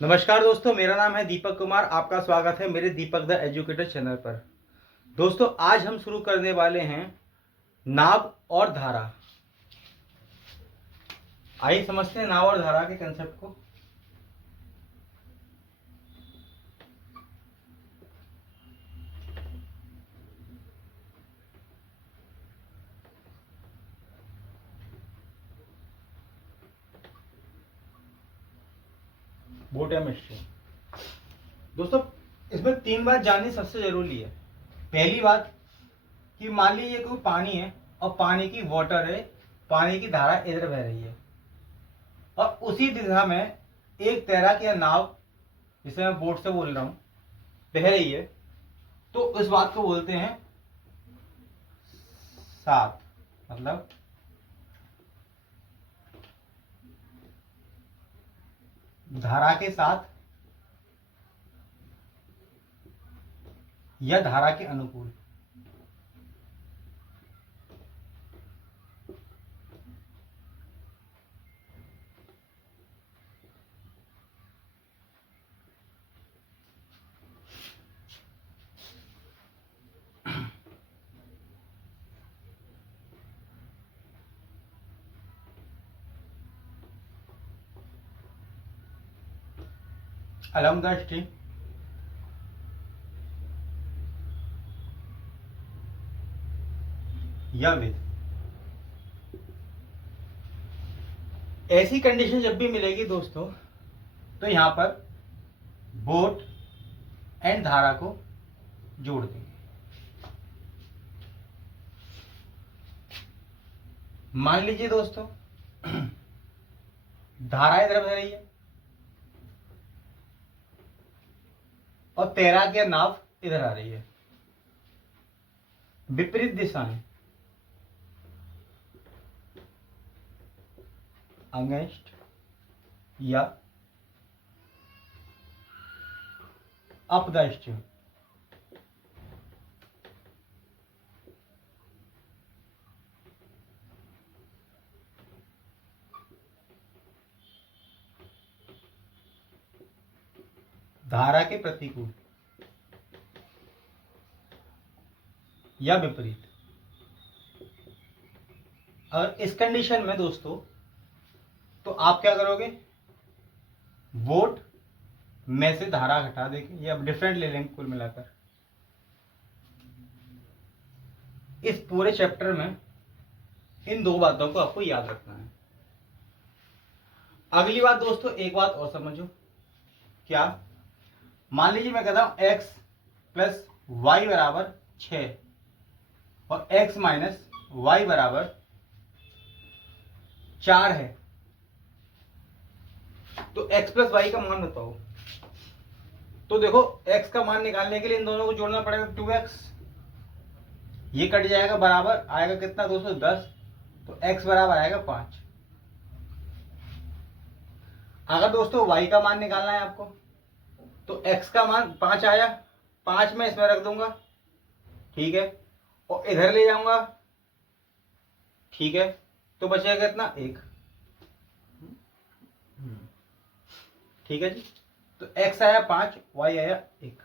नमस्कार दोस्तों, मेरा नाम है दीपक कुमार। आपका स्वागत है मेरे दीपक द एजुकेटर चैनल पर। दोस्तों, आज हम शुरू करने वाले हैं नाव और धारा। आइए समझते हैं नाव और धारा के कंसेप्ट को। बोट या मिस्ट्री। दोस्तों, इसमें 3 बात जाननी सबसे जरूरी है। पहली बात कि मान लीजिए कोई पानी है और पानी की वाटर है, पानी की धारा इधर बह रही है और उसी दिशा में एक तैराक या नाव, जिसे मैं बोट से बोल रहा हूं, बह रही है, तो उस बात को बोलते हैं साथ। मतलब धारा के साथ या धारा के अनुकूल। along the stream या विद। ऐसी कंडीशन जब भी मिलेगी दोस्तों, तो यहां पर बोट एंड धारा को जोड़ देंगे। मान लीजिए दोस्तों, धारा इधर बह रही है और तैराक या नाव इधर आ रही है। विपरीत दिशाएं, अगेंस्ट या अप द स्ट्रीम। धारा के प्रतिकूल या विपरीत। और इस कंडीशन में दोस्तों, तो आप क्या करोगे, बोट में से धारा घटा देंगे या डिफरेंट ले लेंगे। कुल मिलाकर इस पूरे चैप्टर में इन 2 बातों को आपको याद रखना है। अगली बात दोस्तों, एक बात और समझो। क्या? मान लीजिए मैं कहता हूं x प्लस वाई बराबर 6 और x माइनस वाई बराबर 4 है, तो x प्लस वाई का मान बताओ। तो देखो, x का मान निकालने के लिए इन दोनों को जोड़ना पड़ेगा। 2x ये कट जाएगा, बराबर आएगा कितना दोस्तों, 10। तो x बराबर आएगा 5। अगर दोस्तों y का मान निकालना है आपको, तो x का मान 5 आया, 5 मैं इसमें रख दूंगा, ठीक है, और इधर ले जाऊंगा, ठीक है, तो बचेगा कितना, 1। ठीक है जी। तो x आया 5, y आया 1।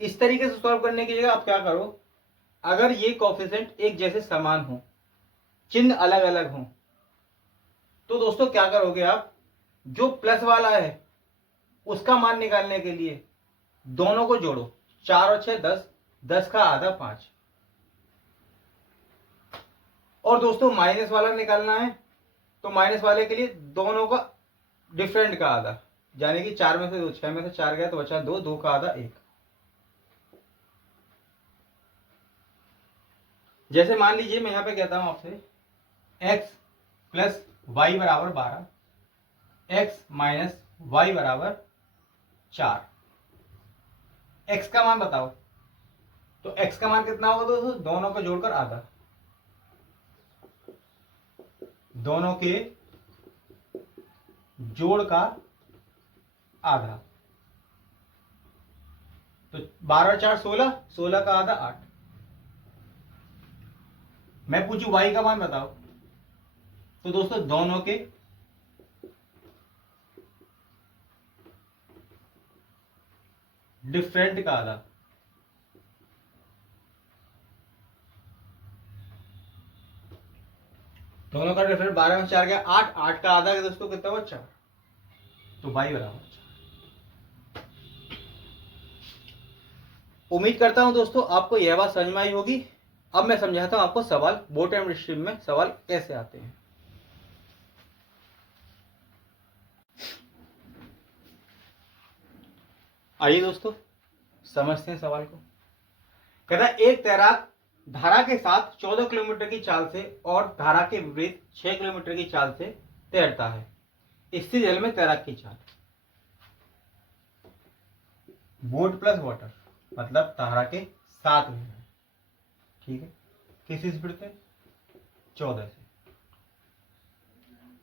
इस तरीके से सॉल्व करने की जगह आप क्या करो, अगर ये कोफिशिएंट एक जैसे समान हो, चिन्ह अलग अलग हो, तो दोस्तों क्या करोगे आप, जो प्लस वाला है उसका मान निकालने के लिए दोनों को जोड़ो। 4 और 6 10, 10 का आधा 5। और दोस्तों माइनस वाला निकालना है, तो माइनस वाले के लिए दोनों का डिफरेंट का आधा, यानी कि 4 में से 2, 6 में से 4 गया तो बचा 2, 2 का आधा 1। जैसे मान लीजिए मैं यहां पे कहता हूं आपसे x प्लस वाई बराबर 12, x माइनस वाई बराबर 4। x का मान बताओ, तो x का मान कितना होगा दोस्तों, दोनों को जोड़कर आधा, दोनों के जोड़ का आधा। तो 12 और 4 16, 16 का आधा 8। मैं पूछू y का मान बताओ, तो दोस्तों दोनों के डिफरेंट का आधा, दोनों का डिफरेंट 12 में 4 गया 8, 8 का आधा दोस्तों कितना हुआ 4, तो y बराबर 4। उम्मीद करता हूं दोस्तों आपको यह बात समझ में आई होगी। अब मैं समझाता हूं आपको सवाल, बोर्ड एंड स्ट्रीम में सवाल कैसे आते हैं। आइए दोस्तों समझते हैं सवाल को। कहता है एक तैराक धारा के साथ 14 किलोमीटर की चाल से और धारा के विपरीत 6 किलोमीटर की चाल से तैरता है। स्थिर जल में तैराक की चाल, बोट प्लस वाटर मतलब धारा के साथ में है, ठीक है, किस स्पीड से 14 से,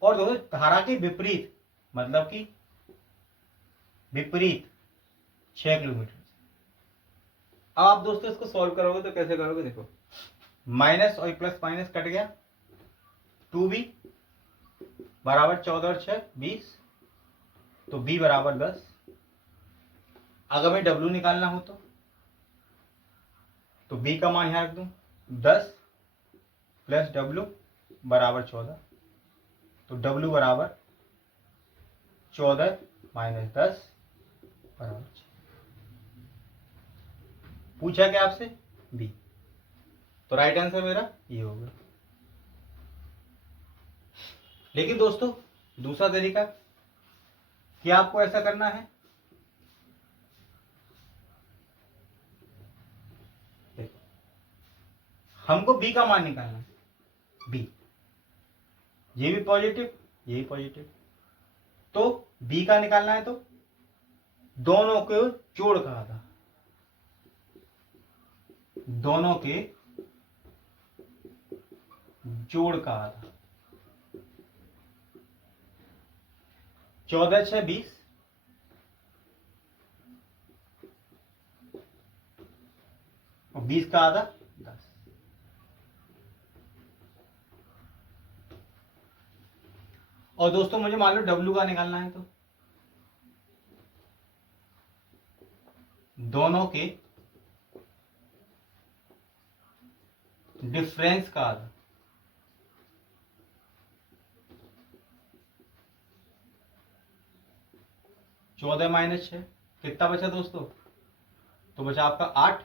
और दोस्तों धारा के विपरीत मतलब कि विपरीत 6 किलोमीटर। अब आप दोस्तों इसको सॉल्व करोगे तो कैसे करोगे, देखो माइनस और प्लस माइनस कट गया, 2b बराबर 14 और 6 20, तो b बराबर 10। अगर मैं w निकालना हो तो b का मान यहां रख दूं 10 प्लस w बराबर 14, तो w बराबर 14 माइनस 10 बराबर 6। पूछा क्या आपसे b, तो राइट आंसर मेरा ये होगा। लेकिन दोस्तों दूसरा तरीका, क्या आपको ऐसा करना है, देखो हमको b का मान निकालना है, b ये भी पॉजिटिव ये भी पॉजिटिव, तो b का निकालना है तो दोनों के जोड़ का आधा, दोनों के जोड़ का आधा, 14 6 20, और 20 का आधा 10। और दोस्तों मुझे मान लो W का निकालना है तो दोनों के डिफरेंस का आधा, 14 माइनस 6 कितना बचा दोस्तों, तो बचा आपका 8,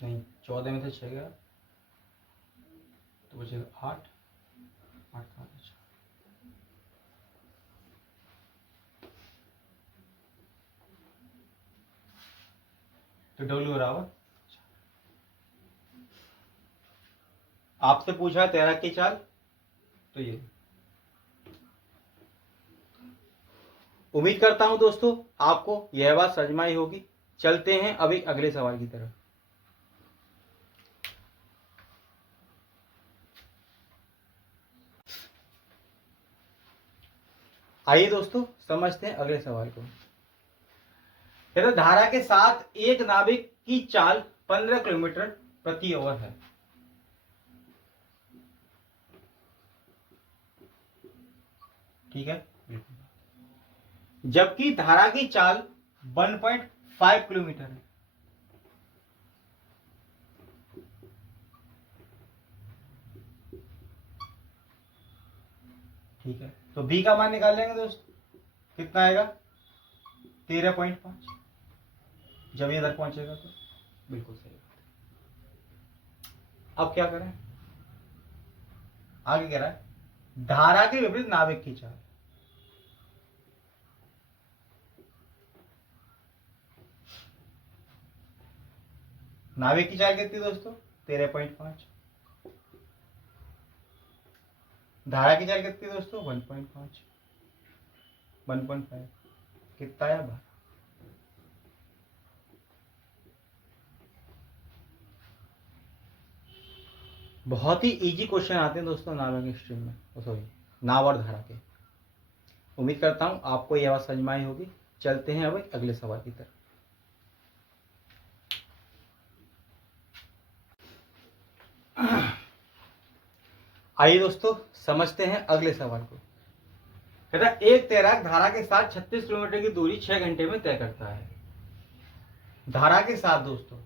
नहीं 14 में से 6 गया तो बचेगा 8, 8 का बचा, तो W बराबर, आपसे पूछा है तैराक की चाल, तो ये। उम्मीद करता हूं दोस्तों आपको यह बात समझ में आई होगी। चलते हैं अभी अगले सवाल की तरफ। आइए दोस्तों समझते हैं अगले सवाल को। कहते धारा के साथ एक नाविक की चाल 15 किलोमीटर प्रति आवर है। ठीक है, जबकि धारा की चाल 1.5 किलोमीटर है। ठीक है, तो बी का मान निकाल लेंगे दोस्तों, कितना आएगा 13.5, जब ये इधर पहुंचेगा तो बिल्कुल सही। अब क्या करें, आगे कह रहा है धारा के विपरीत नाविक की चाल। नाविक की चाल कितनी दोस्तों 13.5, धारा की चाल कितनी दोस्तों 1.5, 1.5 कितना है 12। बहुत ही इजी क्वेश्चन आते हैं दोस्तों नाव के स्ट्रीम में, सॉरी नाव और धारा के। उम्मीद करता हूं आपको यह बात समझ में आई होगी। चलते हैं अब अगले सवाल की तरफ। आइए दोस्तों समझते हैं अगले सवाल को। कहता है एक तैराक धारा के साथ 36 किलोमीटर की दूरी 6 घंटे में तय करता है। धारा के साथ दोस्तों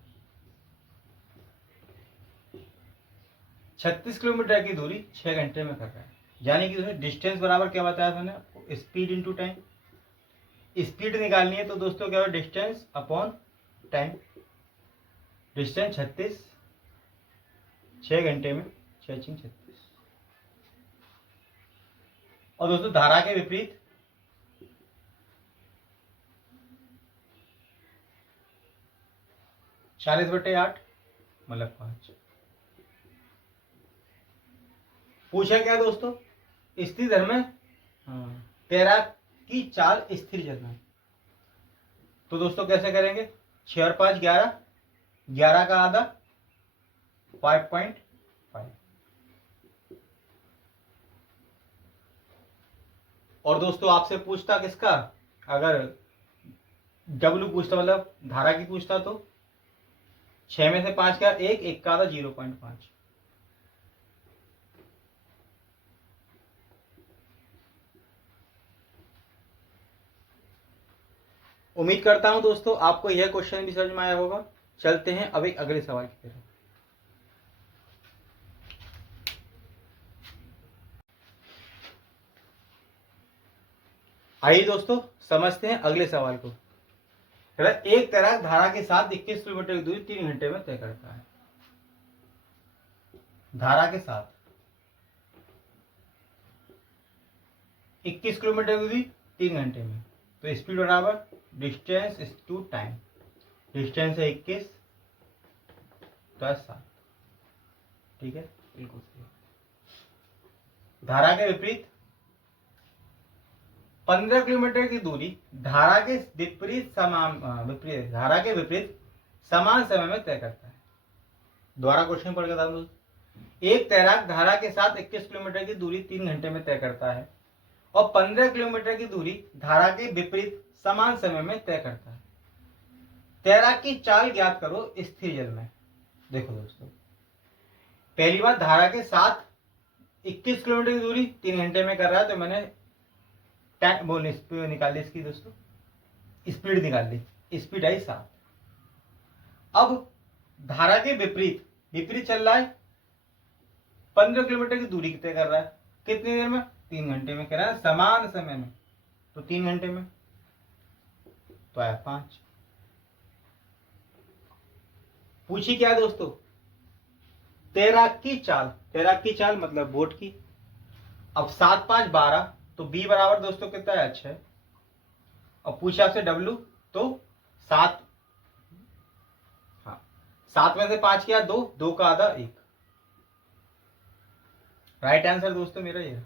36 किलोमीटर की दूरी 6 घंटे में कर रहा है, यानी कि डिस्टेंस बराबर क्या बताया था मैंने आपको, स्पीड इनटू टाइम। स्पीड निकालनी है तो दोस्तों क्या होगा, डिस्टेंस अपॉन टाइम। डिस्टेंस 36, 6 घंटे में 6 6 36। और दोस्तों धारा के विपरीत 40/8 मतलब 5। पूछा क्या दोस्तों, स्थिर धर्म में तैराक की चाल स्थिर जल में। तो दोस्तों कैसे करेंगे, 6 और 5 11, 11 का आधा 5.5। और दोस्तों आपसे पूछता किसका, अगर W पूछता मतलब धारा की पूछता तो 6 में से 5 का 1, 1 का आधा 0.5। उम्मीद करता हूं दोस्तों आपको यह क्वेश्चन भी समझ में आया होगा। चलते हैं अब एक अगले सवाल की तरफ। आइए दोस्तों समझते हैं अगले सवाल को। एक तैराक धारा के साथ 21 किलोमीटर की दूरी 3 घंटे में तय करता है। धारा के साथ 21 किलोमीटर की दूरी 3 घंटे में, तो स्पीड बराबर distance is to time. Distance है 21 प्लस 7, ठीक है बिल्कुल सही। धारा के विपरीत 15 किलोमीटर की दूरी धारा के विपरीत समान समय में तय करता है। दोबारा क्वेश्चन पढ़ के बता दूं, एक तैराक धारा के साथ 21 किलोमीटर की दूरी 3 घंटे में तय करता है और 15 किलोमीटर की दूरी धारा के विपरीत समान समय में तय करता है। तैराक की चाल ज्ञात करो स्थिर जल में। देखो दोस्तों, पहली बात धारा के साथ 21 किलोमीटर की दूरी 3 घंटे में कर रहा है, तो मैंने निकाल ली इसकी दोस्तों, स्पीड निकाल ली, स्पीड आई 7। अब धारा के विपरीत चल रहा है, 15 किलोमीटर की दूरी तय कर रहा है, कितनी देर में, 3 घंटे में कर रहा है, समान समय में, तो 3 घंटे में, तो आया 5। पूछी क्या दोस्तों, तैराक की चाल मतलब बोट की। अब 7 5 12, तो B बराबर दोस्तों कितना है, 6। और पूछा आपसे W, तो 7, हाँ 7 में से 5 किया 2, 2 का आधा 1। राइट आंसर दोस्तों मेरा ये।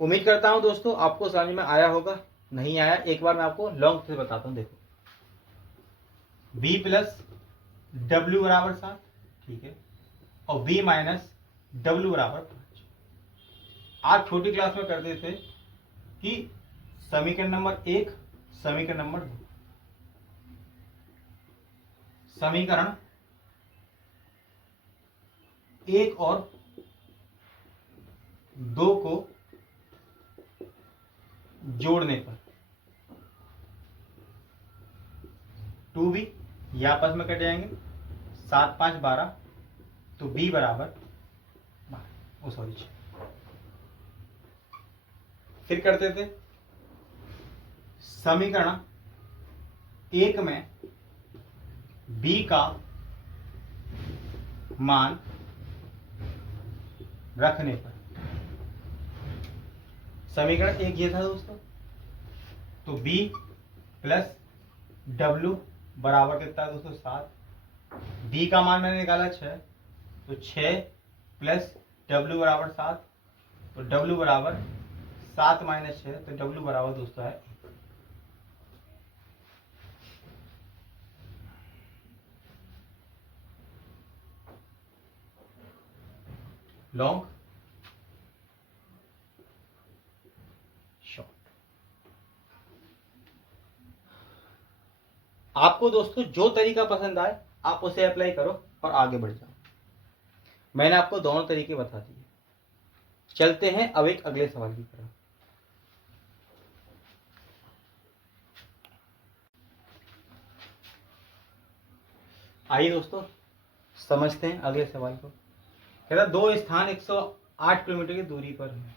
उम्मीद करता हूं दोस्तों आपको समझ में आया होगा। नहीं आया एक बार मैं आपको लॉन्ग से बताता हूं। देखो B प्लस W बराबर 7, ठीक है, और B माइनस W बराबर 5। आज छोटी क्लास में करते थे कि समीकरण नंबर 1, समीकरण नंबर 2, समीकरण 1 और 2 को जोड़ने पर 2B ये आपस में कट जाएंगे, 7 5 12, तो B बराबर 12। फिर करते थे समीकरण 1 में B का मान रखने पर, समीकरण 1 ये था दोस्तों, तो B प्लस W बराबर कितना है दोस्तों, 7। B का मान मैंने निकाला 6, तो 6 प्लस W बराबर 7, तो W बराबर 7 माइनस 6, तो W बराबर दोस्तों है 1। Long short. आपको दोस्तों जो तरीका पसंद आए आप उसे अप्लाई करो। और आगे बढ़ जाओ। मैंने आपको दोनों तरीके बता दिए। चलते हैं अब एक अगले सवाल की तरफ। आइए दोस्तों समझते हैं अगले सवाल को। कहता दो स्थान 108 किलोमीटर की दूरी पर हैं।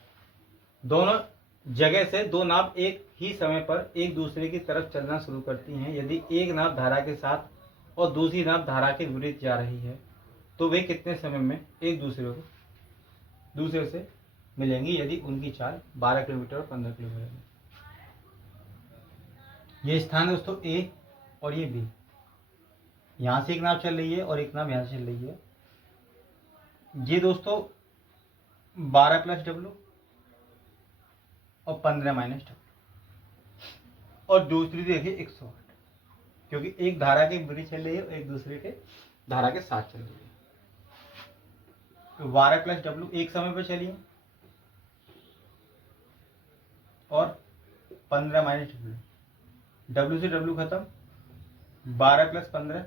दोनों जगह से दो नाव एक ही समय पर एक दूसरे की तरफ चलना शुरू करती हैं। यदि एक नाव धारा के साथ और दूसरी नाव धारा के विपरीत जा रही है तो वे कितने समय में एक दूसरे से मिलेंगी यदि उनकी चाल 12 किलोमीटर और 15 किलोमीटर है। ये स्थान दोस्तों ए और ये बी। यहां से एक नाव चल रही है और एक नाव यहां से चल रही है। ये दोस्तों 12 प्लस डब्ल्यू और 15 माइनस डब्ल्यू, और दूसरी देखिए 108, क्योंकि एक धारा के विपरीत चल रही है और एक दूसरे के धारा के साथ चल रही है। तो 12 प्लस डब्ल्यू एक समय पर चली है और 15 माइनस डब्ल्यू, डब्ल्यू से डब्ल्यू खत्म, 12 प्लस 15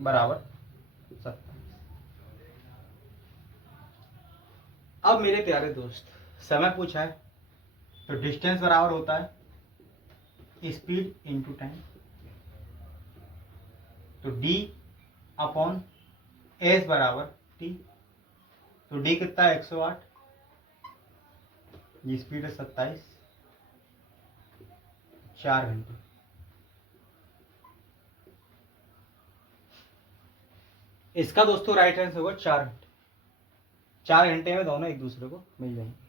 बराबर 27। अब मेरे प्यारे दोस्त समय पूछा है तो डिस्टेंस बराबर होता है स्पीड इंटू टाइम। तो d अपॉन एस बराबर t। तो d कितना है 108, ये स्पीड है 27, 4 घंटे। इसका दोस्तों राइट आंसर होगा 4 घंटे। 4 घंटे में दोनों एक दूसरे को मिल जाएंगे।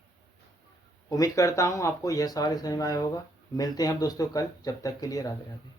उम्मीद करता हूं आपको यह सवाल समझ में आया होगा। मिलते हैं हम दोस्तों कल, जब तक के लिए राधे राधे।